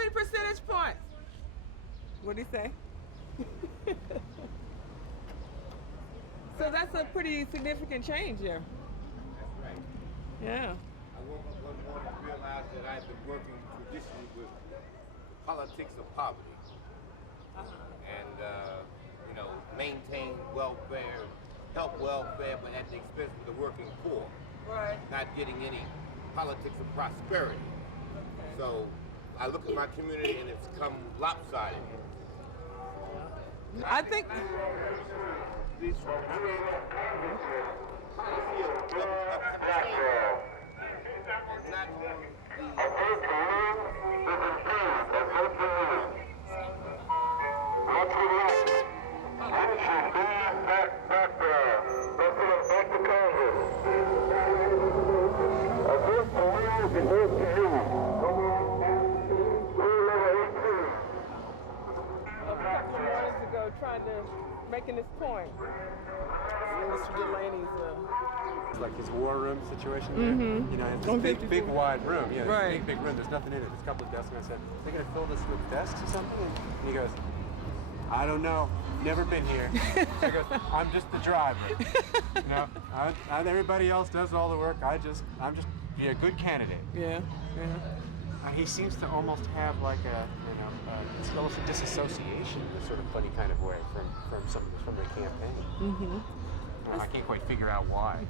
many percentage points? What did he say? So that's a pretty significant change here. That's right. Yeah. I woke up one morning and realized that I've been working traditionally with politics of poverty. And, maintain welfare, help welfare, but at the expense of the working poor. Right. Not getting any politics of prosperity. Okay. So I look at my community and it's come lopsided. I think This policy of not trying to making this point. Mr. Delaney's It's like his war room situation there. You know, it's this big wide room. Yeah, right. big room. There's nothing in it. There's a couple of desks. And I said, "They're gonna fill this with desks or something?" And he goes, "I don't know. Never been here." So he goes, "I'm just the driver. You know, everybody else does all the work. I'm just be a good candidate." Yeah. He seems to almost have like it's almost a disassociation in a sort of funny kind of way from the campaign. I can't quite figure out why.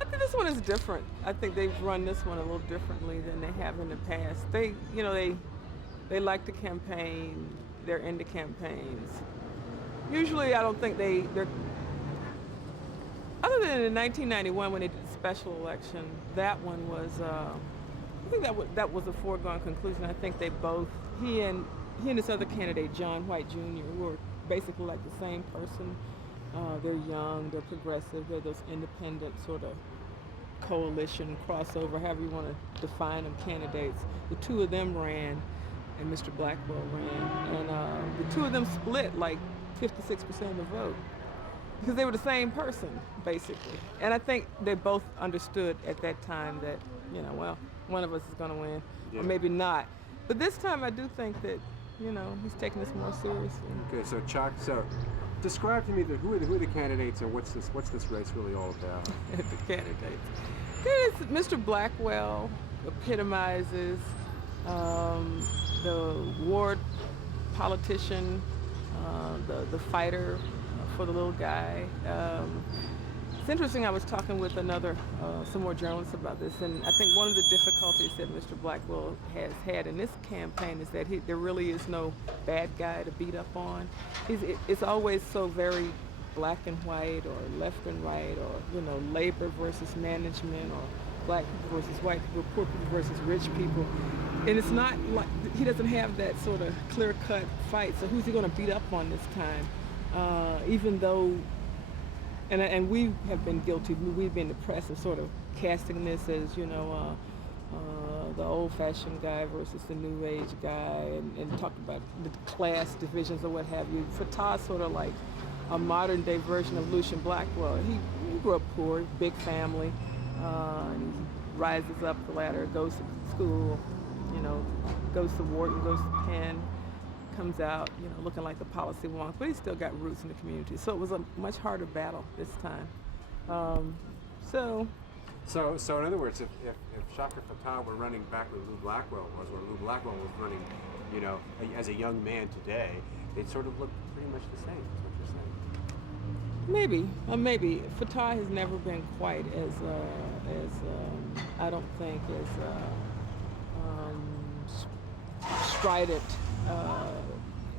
I think this one is different. I think they've run this one a little differently than they have in the past. They like to campaign. They're into campaigns. Usually, I don't think they're. Other than in 1991 when they did the special election, that one was. I think that was a foregone conclusion. I think they both, he and this other candidate, John White Jr., who are basically like the same person. They're young, they're progressive, they're those independent sort of coalition, crossover, however you want to define them, candidates. The two of them ran, and Mr. Blackwell ran. And the two of them split like 56% of the vote. Because they were the same person, basically. And I think they both understood at that time that, one of us is going to win, or maybe not. But this time I do think that, he's taking this more seriously. Okay, so Chuck, describe to me who are the candidates and what's this race really all about? The candidates. Mr. Blackwell epitomizes the ward politician, the fighter for the little guy. It's interesting, I was talking with some more journalists about this, and I think one of the difficulties that Mr. Blackwell has had in this campaign is that there really is no bad guy to beat up on. It's always so very black and white, or left and right, or, labor versus management, or black people versus white people, poor people versus rich people. And it's not like, he doesn't have that sort of clear-cut fight, so who's he going to beat up on this time? Even though, and we have been guilty, we've been in the press of sort of casting this as, the old-fashioned guy versus the new age guy, and talked about the class divisions or what have you. Fatah's sort of like a modern-day version of Lucian Blackwell. He grew up poor, big family, and he rises up the ladder, goes to school, goes to Wharton, goes to Penn, comes out, looking like the policy wonk, but he's still got roots in the community. So it was a much harder battle this time. So in other words, if Shaka Fatah were running back where Lou Blackwell was, or Lou Blackwell was running, as a young man today, they'd sort of look pretty much the same, is what you're saying. Maybe. Fatah has never been quite as I don't think, as strident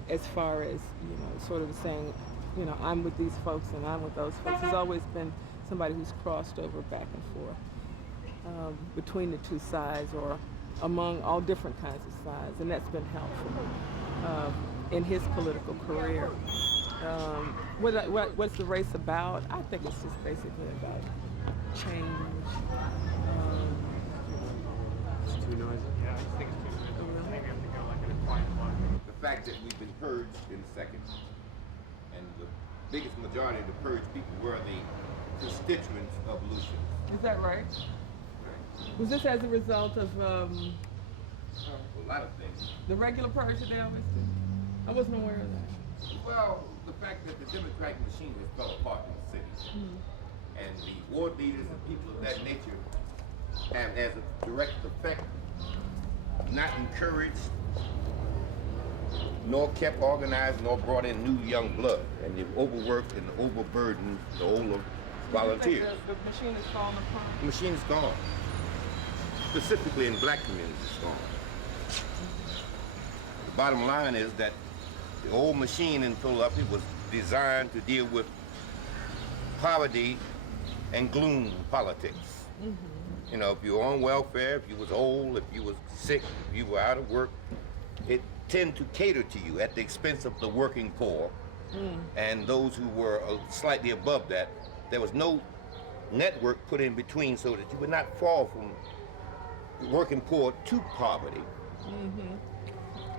as far as, sort of saying, I'm with these folks and I'm with those folks. He's always been somebody who's crossed over back and forth between the two sides, or among all different kinds of sides, and that's been helpful in his political career. What's the race about? I think it's just basically about change. It's too noisy. Yeah, I just think it's too noisy. Maybe we have to go like in a quiet block. The fact that we've been purged in seconds, and the biggest majority of the purged people were the constituents of Lucian. Is that right? Was this as a result of a lot of things. The regular purge that they always do? I wasn't aware of that. Well, the fact that the Democratic machine has fell apart in the city, and the ward leaders and people of that nature have, as a direct effect, not encouraged, nor kept organized, nor brought in new young blood, and they've overworked and overburdened the older volunteers. The machine is falling apart. The machine is gone. Specifically in black communities, it's gone. The bottom line is that the old machine in Philadelphia was designed to deal with poverty and gloom politics. You know, if you were on welfare, if you was old, if you was sick, if you were out of work, it tended to cater to you at the expense of the working poor and those who were slightly above that. There was no network put in between so that you would not fall from working poor to poverty.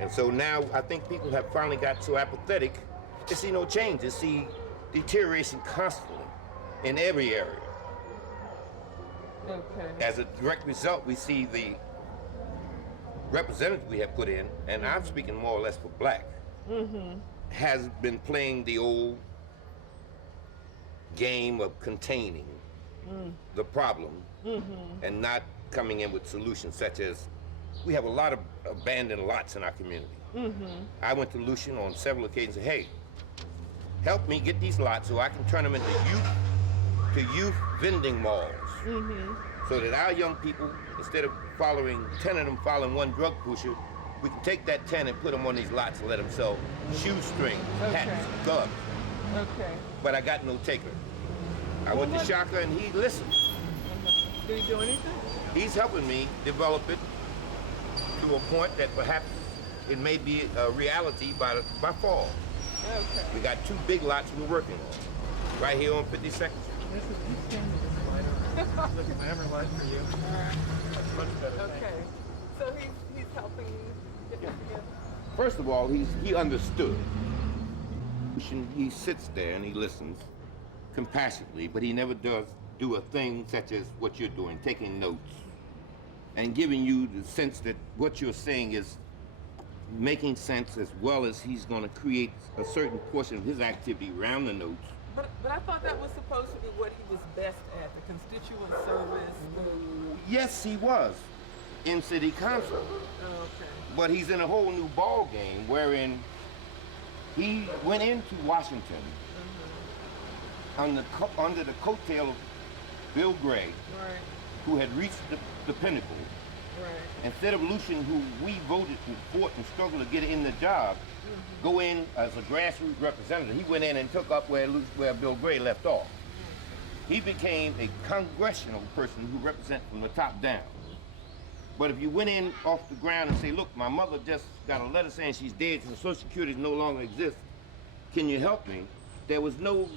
And so now I think people have finally got so apathetic, they see no change. They see deterioration constantly in every area. Okay. As a direct result, we see the representative we have put in, and I'm speaking more or less for black, has been playing the old game of containing the problem and not coming in with solutions, such as we have a lot of abandoned lots in our community. I went to Lucian on several occasions and said, hey, help me get these lots so I can turn them into youth vending malls. So that our young people, instead of following 10 of them following one drug pusher, we can take that 10 and put them on these lots and let them sell shoestrings, hats, gloves. Okay. But I got no taker. I went to Shaka and he listened. Did he do anything? He's helping me develop it to a point that perhaps it may be a reality by fall. Okay. We got 2 big lots we're working on, right here on 52nd Street. This is Look, if I ever lied for you, that's much better. Okay. So he's helping you get this together? First of all, he understood. He sits there and he listens compassionately, but he never does do a thing such as what you're doing, taking notes and giving you the sense that what you're saying is making sense, as well as he's going to create a certain portion of his activity around the notes. But I thought that was supposed to be what he was best at, the constituent service. Yes, he was in city council. Okay. But he's in a whole new ball game wherein he went into Washington under the coattail of Bill Gray, Right. who had reached the pinnacle. Right. Instead of Lucian, who we voted and fought and struggled to get in the job, go in as a grassroots representative, he went in and took up where Bill Gray left off. He became a congressional person who represents from the top down. But if you went in off the ground and say, look, my mother just got a letter saying she's dead, so Social Security no longer exists, can you help me? There was no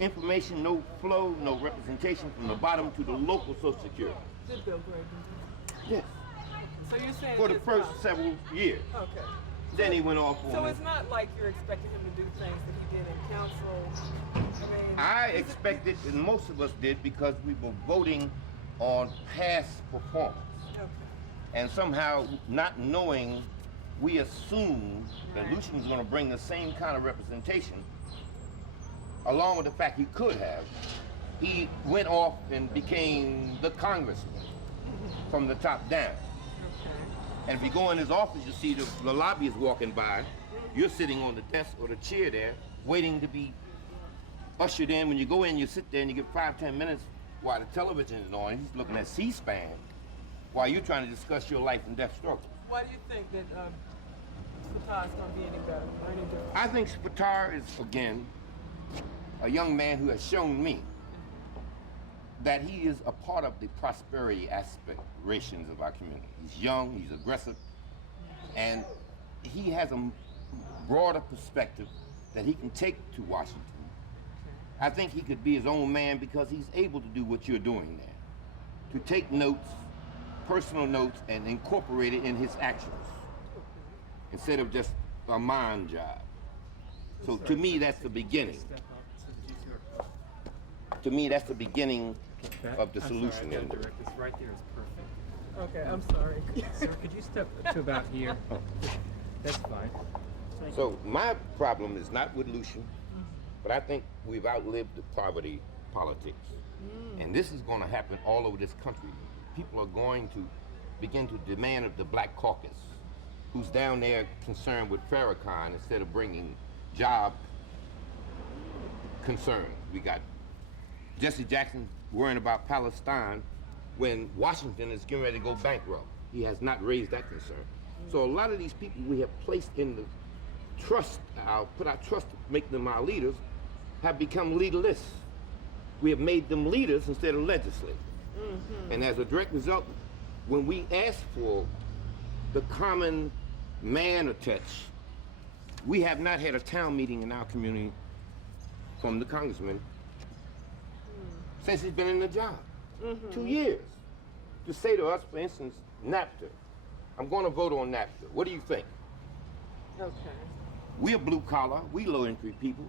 information, no flow, no representation from the bottom to the local Social Security. Did Bill Gray do that? Yes. So you're saying For the it's first not- several years. Okay. Then he went off on So it. it's not like you're expecting him to do things that he did in council. I mean, I is it- expected, and most of us did, because we were voting on past performance. Okay. And somehow, not knowing, we assumed that Lucian was going to bring the same kind of representation, along with the fact he could have. He went off and became the congressman from the top down. And if you go in his office, you see the lobbyists walking by. You're sitting on the desk or the chair there, waiting to be ushered in. When you go in, you sit there and you get 5-10 minutes while the television is on. He's looking at C-SPAN while you're trying to discuss your life and death struggle. Why do you think that Fatah's going to be any better or any different? I think Fatar is, again, a young man who has shown me that he is a part of the prosperity aspirations of our community. He's young, he's aggressive, and he has a broader perspective that he can take to Washington. I think he could be his own man because he's able to do what you're doing there. To take notes, personal notes, and incorporate it in his actions, instead of just a mind job. So to me, that's the beginning. Step up. It says G2 To me, that's the beginning of the I'm solution sorry, I in got there. direct. This right there is perfect. Okay, I'm sorry. Sir, could you step to about here? That's fine. So my problem is not with Lucian, but I think we've outlived the poverty politics. And this is going to happen all over this country. People are going to begin to demand of the Black Caucus, who's down there concerned with Farrakhan instead of bringing job concerns. We got Jesse Jackson worrying about Palestine when Washington is getting ready to go bankrupt. He has not raised that concern. So a lot of these people we have placed in the trust, put our trust to make them our leaders, have become leaderless. We have made them leaders instead of legislators. And as a direct result, when we ask for the common man a touch, we have not had a town meeting in our community from the congressman since he's been in the job. 2 years. To say to us, for instance, NAFTA, I'm going to vote on NAFTA. What do you think? Okay. We're blue collar, we low income people.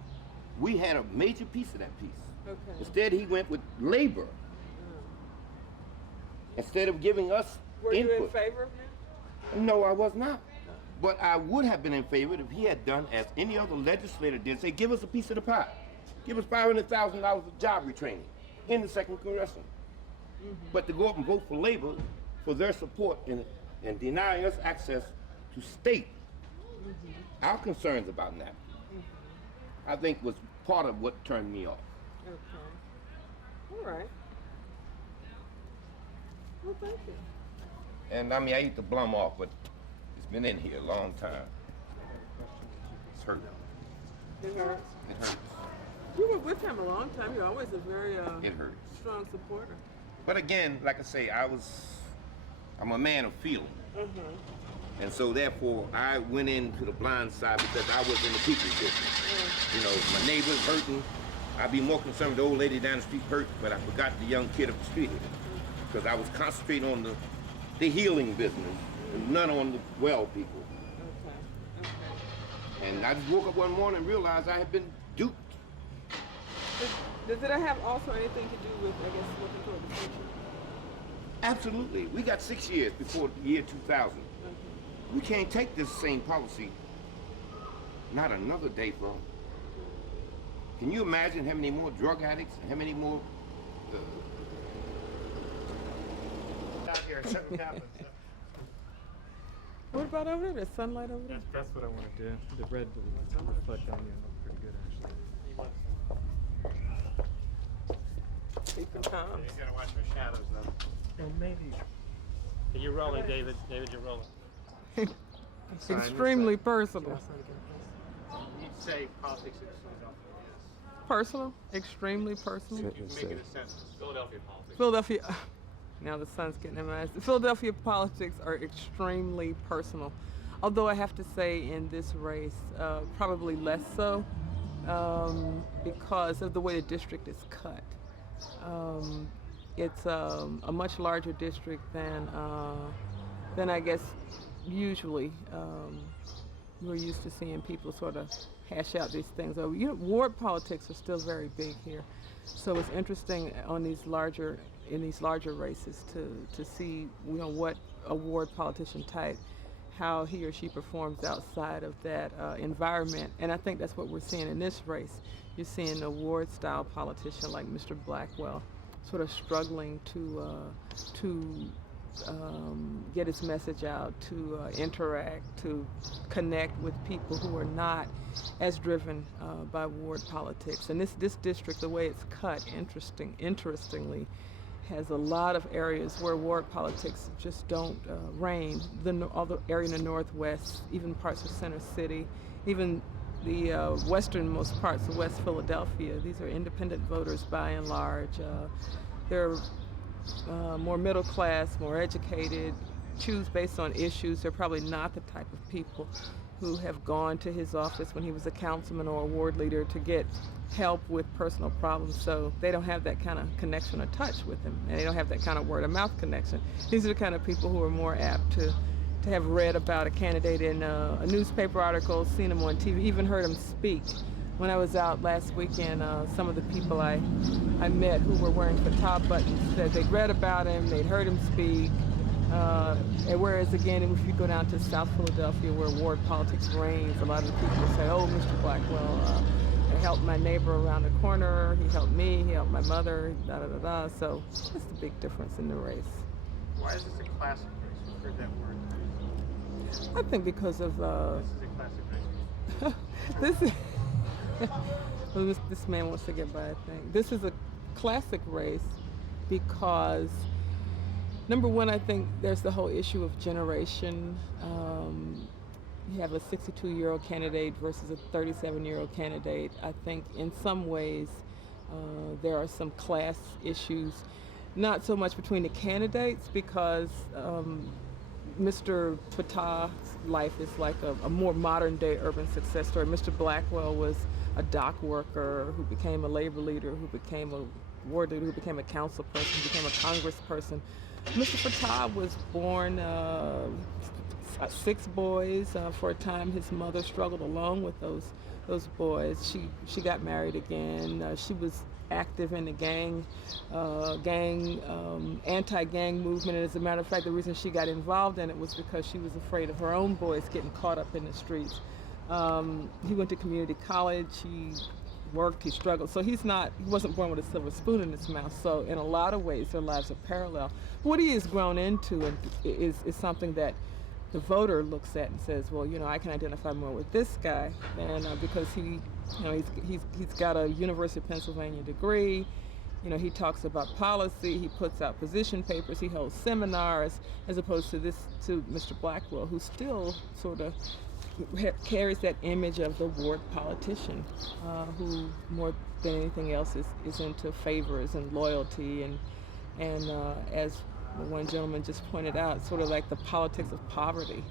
We had a major piece of that piece. Okay. Instead, he went with labor. Instead of giving us Were input. you in favor of that? No, I was not. But I would have been in favor if he had done as any other legislator did, say, give us a piece of the pie. Give us $500,000 of job retraining in the second congressional. But to go up and vote for labor for their support and denying us access to state our concerns about that, I think was part of what turned me off. Okay. All right. Well, thank you. And I mean, I hate to blum off, but it's been in here a long time. It's hurt. It hurts. It hurts. You were with him a long time. You're always a very It hurts. strong supporter. But again, like I say, I'm a man of feeling. And so therefore, I went into the blind side because I was in the people's business. You know, my neighbor's hurting. I'd be more concerned with the old lady down the street hurt, but I forgot the young kid up the street because I was concentrating on the healing business and none on the well people. Okay. Okay. And I just woke up one morning and realized I had been duped. Does it have also anything to do with, I guess, looking toward the future? Absolutely. We got 6 years before the year 2000. We can't take this same policy not another day from. Can you imagine how many more drug addicts and how many more Out here, something happens. What about over there? There's sunlight over there? That's what I want to do. The red will reflect on you and look pretty good, actually. Keep them calm. You gotta watch my shadows, though. And maybe. You're rolling, David. David, you're rolling. Extremely personal. You'd say politics is Personal? Extremely personal? you make it a sentence. Philadelphia politics. Philadelphia. Now the sun's getting in my eyes. Philadelphia politics are extremely personal. Although I have to say in this race, probably less so because of the way the district is cut. It's a much larger district than I guess usually we're used to seeing people sort of hash out these things. So, you know, ward politics are still very big here. So it's interesting in these larger races to see, you know, what a ward politician type, how he or she performs outside of that environment. And I think that's what we're seeing in this race. You're seeing a ward-style politician like Mr. Blackwell sort of struggling to get his message out, to interact, to connect with people who are not as driven by ward politics. And this district, the way it's cut, interestingly, has a lot of areas where ward politics just don't reign. All the area in the Northwest, even parts of Center City, even the westernmost parts of West Philadelphia. These are independent voters by and large. They're more middle class, more educated, choose based on issues. They're probably not the type of people who have gone to his office when he was a councilman or a ward leader to get help with personal problems. So they don't have that kind of connection or touch with him, and they don't have that kind of word of mouth connection. These are the kind of people who are more apt to have read about a candidate in a newspaper article, seen him on TV, even heard him speak. When I was out last weekend, some of the people I met who were wearing fatah buttons said they'd read about him, they'd heard him speak, And whereas again, if you go down to South Philadelphia where ward politics reigns, a lot of the people say, oh, Mr. Blackwell, he helped my neighbor around the corner, he helped me, he helped my mother, da da da da. So that's the big difference in the race. Why is this a classic race? We've heard that word used. I think because of This is a classic race. this is well, this man wants to get by, I think. This is a classic race because, number one, I think there's the whole issue of generation. You have a 62-year-old candidate versus a 37-year-old candidate. I think in some ways there are some class issues, not so much between the candidates because Mr. Fatah's life is like a more modern-day urban success story. Mr. Blackwell was a dock worker who became a labor leader, who became a ward leader, who became a council person, who became a congressperson. Mr. Fatah was born 6 boys. For a time, his mother struggled along with those boys. She got married again. She was active in the anti-gang movement. And as a matter of fact, the reason she got involved in it was because she was afraid of her own boys getting caught up in the streets. He went to community college. He worked. He struggled. So he wasn't born with a silver spoon in his mouth. So in a lot of ways, their lives are parallel. What he has grown into is something that the voter looks at and says, well, I can identify more with this guy, and because he's got a University of Pennsylvania degree. He talks about policy. He puts out position papers. He holds seminars, as opposed to Mr. Blackwell, who still sort of carries that image of the ward politician, who more than anything else is into favors and loyalty and as one gentleman just pointed out, sort of like the politics of poverty.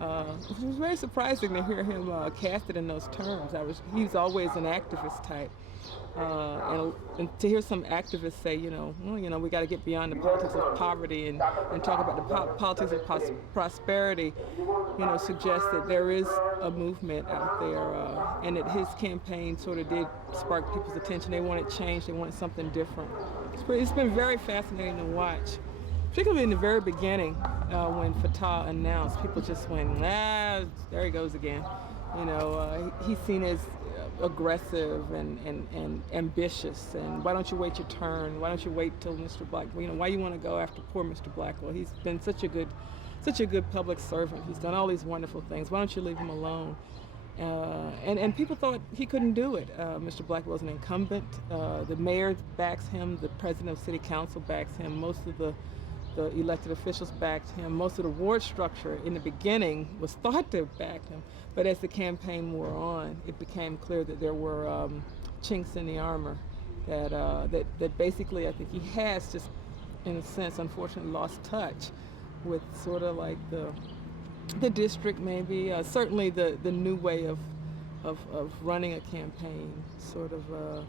It was very surprising to hear him cast it in those terms. He's always an activist type. And to hear some activists say, we got to get beyond the politics of poverty and talk about the politics of prosperity, suggests that there is a movement out there, and that his campaign sort of did spark people's attention. They wanted change. They wanted something different. It's been very fascinating to watch. Particularly in the very beginning, when Fatah announced, people just went, there he goes again. He's seen as aggressive and ambitious, and why don't you wait your turn? Why don't you wait till Mr. Blackwell? Why you want to go after poor Mr. Blackwell? He's been such a good public servant. He's done all these wonderful things. Why don't you leave him alone? And people thought he couldn't do it. Mr. Blackwell's an incumbent. The mayor backs him. The president of city council backs him. Most of the elected officials backed him. Most of the ward structure in the beginning was thought to have backed him. But as the campaign wore on, it became clear that there were chinks in the armor, that basically I think he has just, in a sense, unfortunately lost touch with sort of like the district maybe, certainly the new way of running a campaign, sort of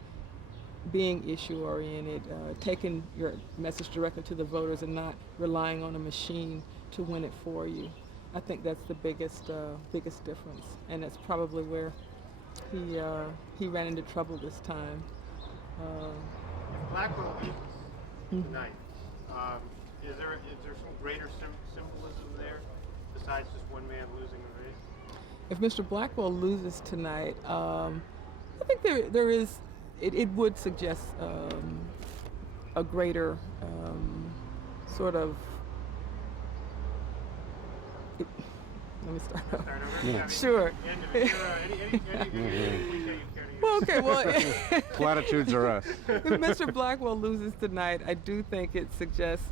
being issue-oriented, taking your message directly to the voters and not relying on a machine to win it for you. I think that's the biggest difference, and that's probably where he ran into trouble this time. If Blackwell loses tonight, is there some greater symbolism there besides just one man losing the race? If Mr. Blackwell loses tonight, I think there is. It would suggest a greater sort of. Let me start over. Yeah. Sure. Well, okay. Well, Platitudes are us. if Mr. Blackwell loses tonight, I do think it suggests,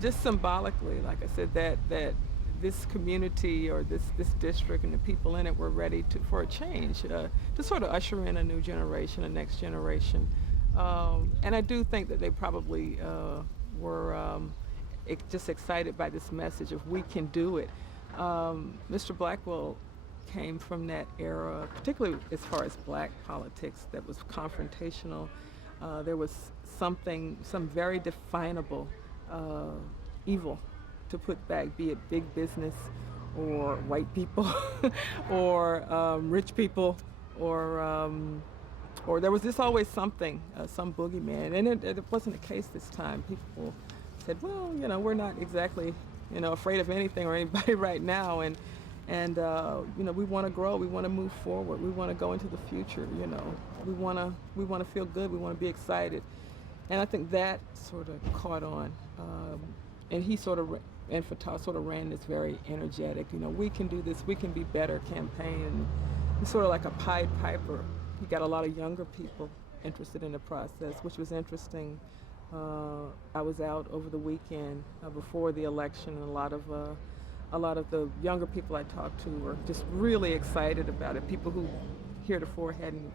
just symbolically, like I said, that this community or this district and the people in it were ready for a change, to sort of usher in a new generation, a next generation. And I do think that they probably were just excited by this message of we can do it. Mr. Blackwell came from that era, particularly as far as black politics, that was confrontational. There was some very definable evil to put back, be it big business or white people or rich people or there was just always something, some boogeyman. And it wasn't the case this time. People said, well, we're not exactly afraid of anything or anybody right now. And we want to grow. We want to move forward. We want to go into the future. We want to feel good. We want to be excited. And I think that sort of caught on. And he and Fatah sort of ran this very energetic, we can do this, we can be better campaign. And he's sort of like a Pied Piper. He got a lot of younger people interested in the process, which was interesting. I was out over the weekend before the election, and a lot of the younger people I talked to were just really excited about it. People who heretofore hadn't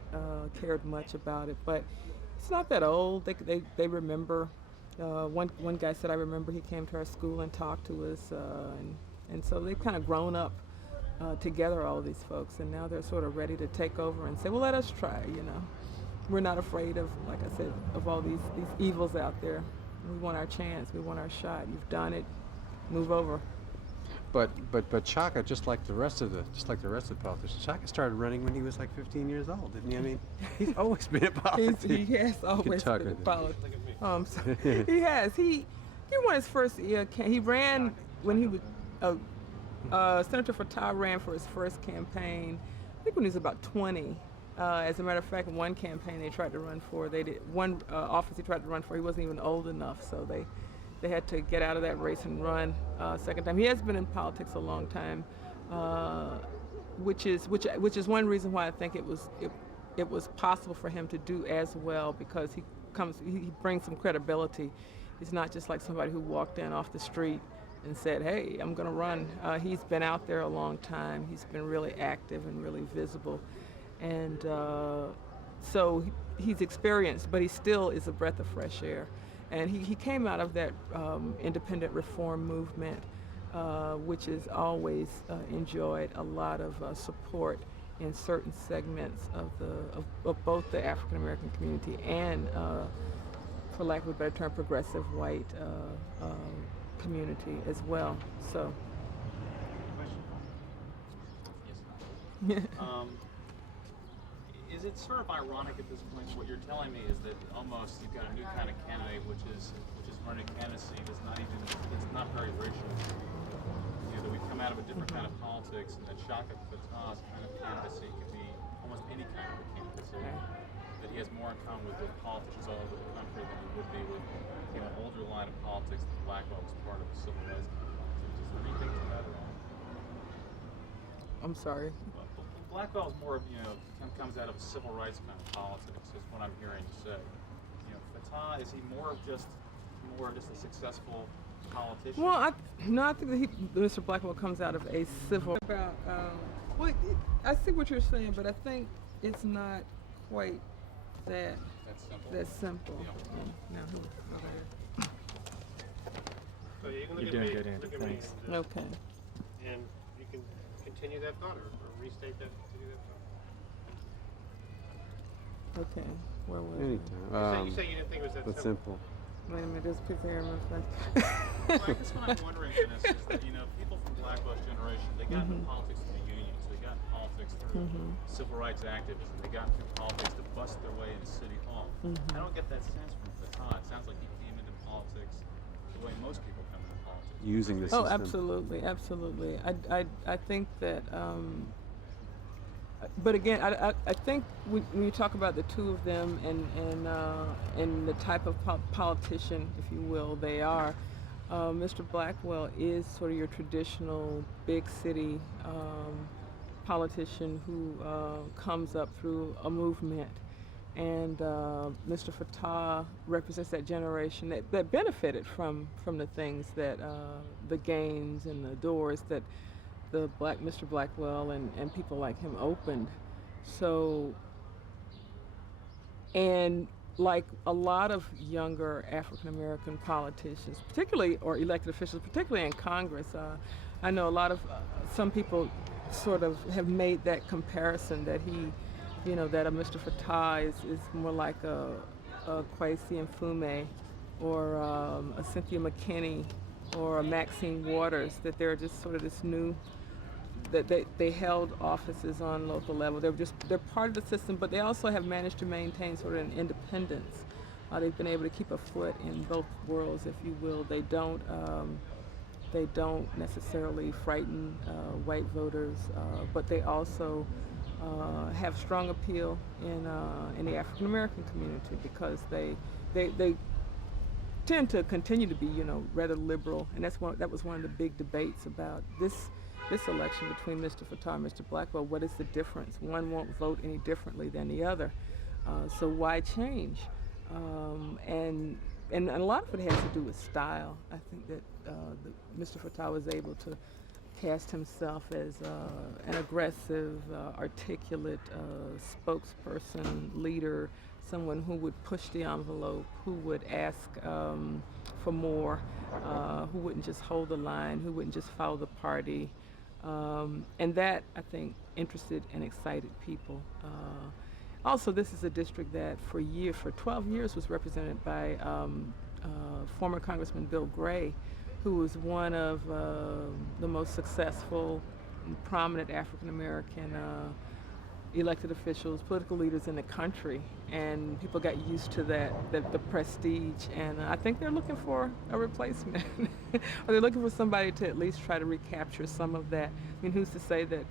cared much about it, but it's not that old. They remember. One guy said, I remember he came to our school and talked to us, and so they've kind of grown up together, all of these folks, and now they're sort of ready to take over and say, well, let us try, We're not afraid of, like I said, of all these evils out there. We want our chance, we want our shot. You've done it, move over. But Chaka, just like the rest of the politicians, Chaka started running when he was like 15 years old, didn't he? I mean, he's always been in politics. He has always been in politics. He has. He won his first year. He ran when he was Senator Fatah ran for his first campaign, I think when he was about 20. As a matter of fact, one campaign they tried to run for, one office he tried to run for, he wasn't even old enough, so they had to get out of that race and run second time. He has been in politics a long time, which is one reason why I think it was possible for him to do as well, because he brings some credibility. He's not just like somebody who walked in off the street and said, hey, I'm going to run. He's been out there a long time. He's been really active and really visible. And so he's experienced, but he still is a breath of fresh air. And he came out of that independent reform movement, which has always enjoyed a lot of support in certain segments of both the African American community and, for lack of a better term, progressive white community as well. So. Yes. Is it sort of ironic at this point? What you're telling me is that almost you've got a new kind of candidate, which is running a candidacy that's it's not very racial. That we come out of a different kind of politics, and that Shaka Fatah's kind of candidacy could be almost any kind of a candidacy. That he has more in common with the politicians all over the country than he would be with an older line of politics that Blackwell was part of the civil rights movement. Is there anything to that at all? I'm sorry. Blackwell is more of, comes out of a civil rights kind of politics, is what I'm hearing you say. Fatah, is he more of just a successful politician? Well, I think that Mr. Blackwell comes out of a civil. I see what you're saying, but I think it's not quite that simple. Yeah. Now, over here. So you can You're look doing at me, good, Andy. look at Thanks. me, Okay. and you can continue that thought or restate that. Continue that thought. Okay. Where was Anytime. You say you didn't think it was that That's simple. simple. Wait a minute. There's people here in my face. Well, I guess what I'm wondering, Vanessa, is that, people from Blackwell's generation, they got into politics through the unions, they got into politics through civil rights activism, they got through politics to bust their way into City Hall. I don't get that sense from Fatah. It sounds like he came into politics the way most people come into politics. Using the system. Oh, absolutely. I think that, but again, I think when you talk about the two of them and the type of politician, if you will, they are, Mr. Blackwell is sort of your traditional big city politician who comes up through a movement. And Mr. Fatah represents that generation that benefited from the things that the gains and the doors that Mr. Blackwell and people like him opened. So, and like a lot of younger African American politicians, particularly, or elected officials, particularly in Congress, I know a lot of, some people sort of have made that comparison that that a Mr. Fatah is more like a Kwesi Mfume or a Cynthia McKinney or a Maxine Waters, that they're just sort of this new, that they held offices on local level. They're part of the system, but they also have managed to maintain sort of an independence. They've been able to keep a foot in both worlds, if you will. They don't They don't necessarily frighten white voters, but they also have strong appeal in the African American community because they tend to continue to be, rather liberal, and that was one of the big debates about this election between Mr. Fattah and Mr. Blackwell. What is the difference? One won't vote any differently than the other, so why change? And a lot of it has to do with style. I think that Mr. Fattah was able to cast himself as an aggressive, articulate spokesperson, leader, someone who would push the envelope, who would ask for more, who wouldn't just hold the line, who wouldn't just follow the party. And that, I think, interested and excited people. Also, this is a district that for 12 years was represented by former Congressman Bill Gray, who was one of the most successful and prominent African American elected officials, political leaders in the country, and people got used to the prestige, and I think they're looking for a replacement. Or they're looking for somebody to at least try to recapture some of that. I mean, who's to say that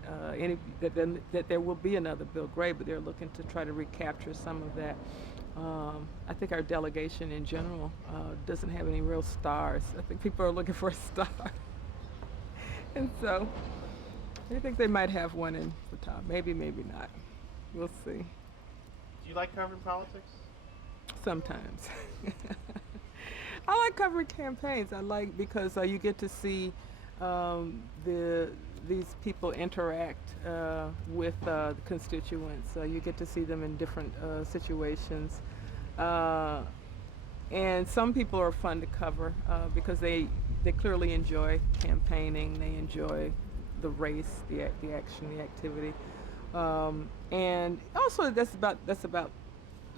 that there will be another Bill Gray, but they're looking to try to recapture some of that. I think our delegation in general doesn't have any real stars. I think people are looking for a star. And so I think they might have one in the top. Maybe, maybe not. We'll see. Do you like covering politics? Sometimes. I like covering campaigns. I like because you get to see these people interact with the constituents. You get to see them in different situations. And some people are fun to cover because they clearly enjoy campaigning. They enjoy the race, the action, the activity, and also that's about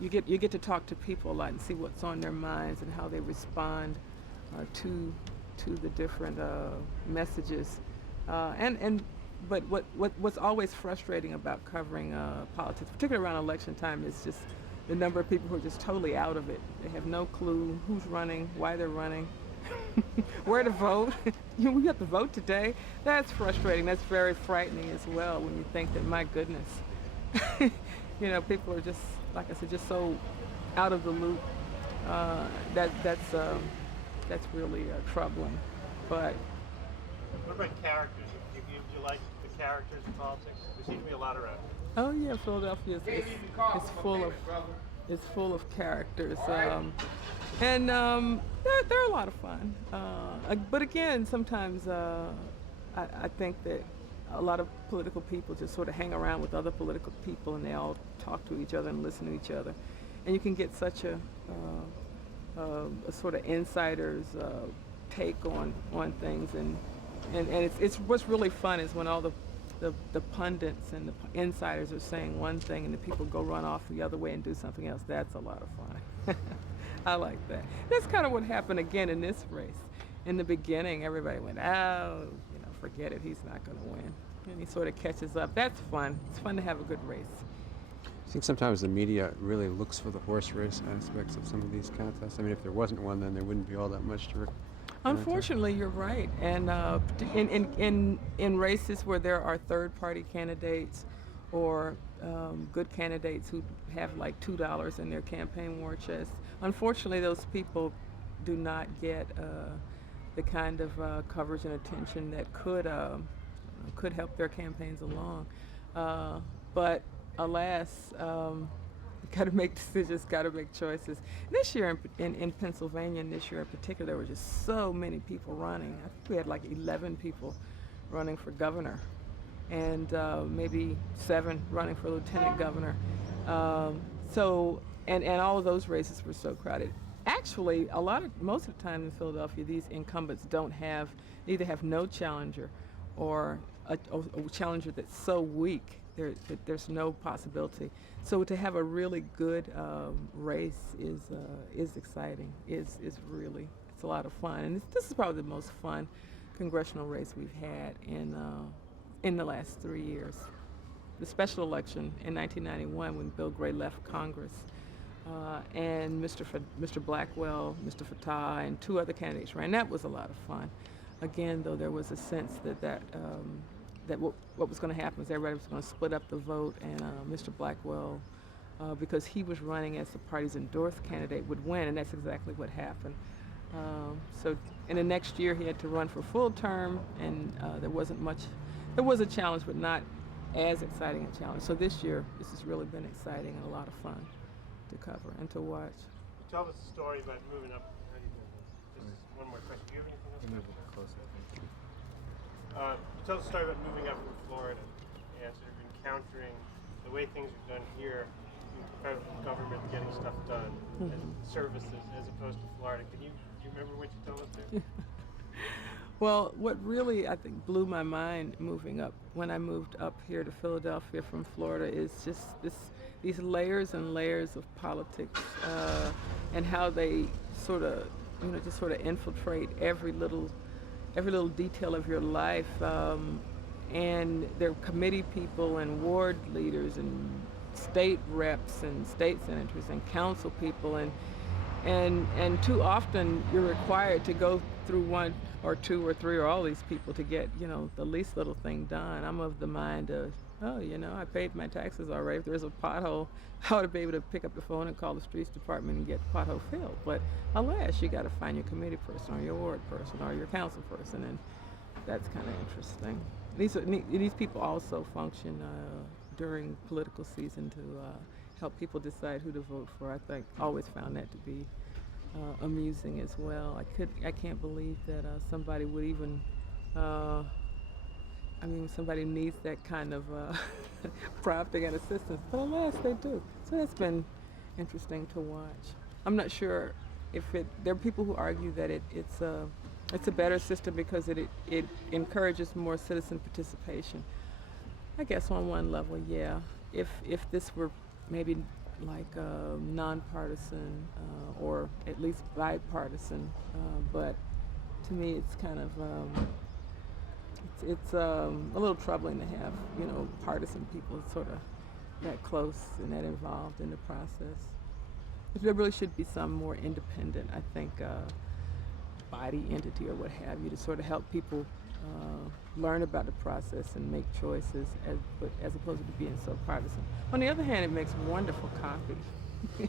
you get to talk to people a lot and see what's on their minds and how they respond to the different messages, but what's always frustrating about covering politics, particularly around election time, is just the number of people who are just totally out of it. They have no clue who's running, why they're running, where to vote. We have to vote today. That's frustrating. That's very frightening as well when you think that, my goodness, people are just, like I said, just so out of the loop. That's really troubling. But what about characters? Do you like the characters in politics? There seems to be a lot around. Oh yeah, Philadelphia is full of characters, and they're a lot of fun. But again, sometimes I think that a lot of political people just sort of hang around with other political people, and they all talk to each other and listen to each other, and you can get such a sort of insider's take on things, and it's what's really fun is when all the pundits and the insiders are saying one thing and the people go run off the other way and do something else. That's a lot of fun. I like that. That's kind of what happened again in this race. In the beginning, everybody went, forget it, he's not going to win. And he sort of catches up. That's fun. It's fun to have a good race. I think sometimes the media really looks for the horse race aspects of some of these contests. I mean, if there wasn't one, then there wouldn't be all that much to Unfortunately, you're right. And in races where there are third-party candidates or good candidates who have like $2 in their campaign war chest, unfortunately, those people do not get the kind of coverage and attention that could help their campaigns along. But alas, got to make decisions, got to make choices. This year in Pennsylvania, and this year in particular, there were just so many people running. I think we had like 11 people running for governor, and maybe 7 running for lieutenant governor. And all of those races were so crowded. Actually, most of the time in Philadelphia, these incumbents either have no challenger or a challenger that's so weak there's no possibility. So to have a really good race is exciting. It's a lot of fun, and this is probably the most fun congressional race we've had in the last 3 years. The special election in 1991 when Bill Gray left Congress, and Mr. Blackwell, Mr. Fattah, and 2 other candidates ran. That was a lot of fun. Again, though, there was a sense that what was going to happen is everybody was going to split up the vote, and Mr. Blackwell, because he was running as the party's endorsed candidate, would win, and that's exactly what happened. So in the next year, he had to run for full term, and there wasn't much. There was a challenge, but not as exciting a challenge. So this year, this has really been exciting and a lot of fun to cover and to watch. You tell us a story about moving up. Just one more question. Do you have anything else? You tell us a story about moving up from Florida and sort of encountering the way things are done here in federal government, getting stuff done, and services as opposed to Florida. Do you remember what you told us there? Well, what really, I think, blew my mind moving up, when I moved up here to Philadelphia from Florida, is just these layers and layers of politics, and how they sort of, just sort of infiltrate every little detail of your life. And there are committee people and ward leaders and state reps and state senators and council people, and too often you're required to go through one or two or three or all these people to get, the least little thing done. I'm of the mind of, I paid my taxes already. If there's a pothole, I ought to be able to pick up the phone and call the streets department and get the pothole filled. But alas, you got to find your committee person or your ward person or your council person, and that's kind of interesting. These people also function during political season to help people decide who to vote for. I think always found that to be amusing as well. I can't believe that somebody would even. Somebody needs that kind of prompting and assistance, but alas, they do. So that's been interesting to watch. I'm not sure if there are people who argue that it's a better system because it encourages more citizen participation. I guess on one level, yeah. If this were maybe like nonpartisan or at least bipartisan, but to me it's kind of it's a little troubling to have partisan people sort of that close and that involved in the process. There really should be some more independent, I think, body, entity, or what have you, to sort of help people learn about the process and make choices, as opposed to being so partisan. On the other hand, it makes wonderful copy.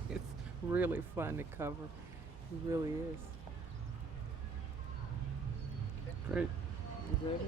It's really fun to cover. It really is. Great. Is that it?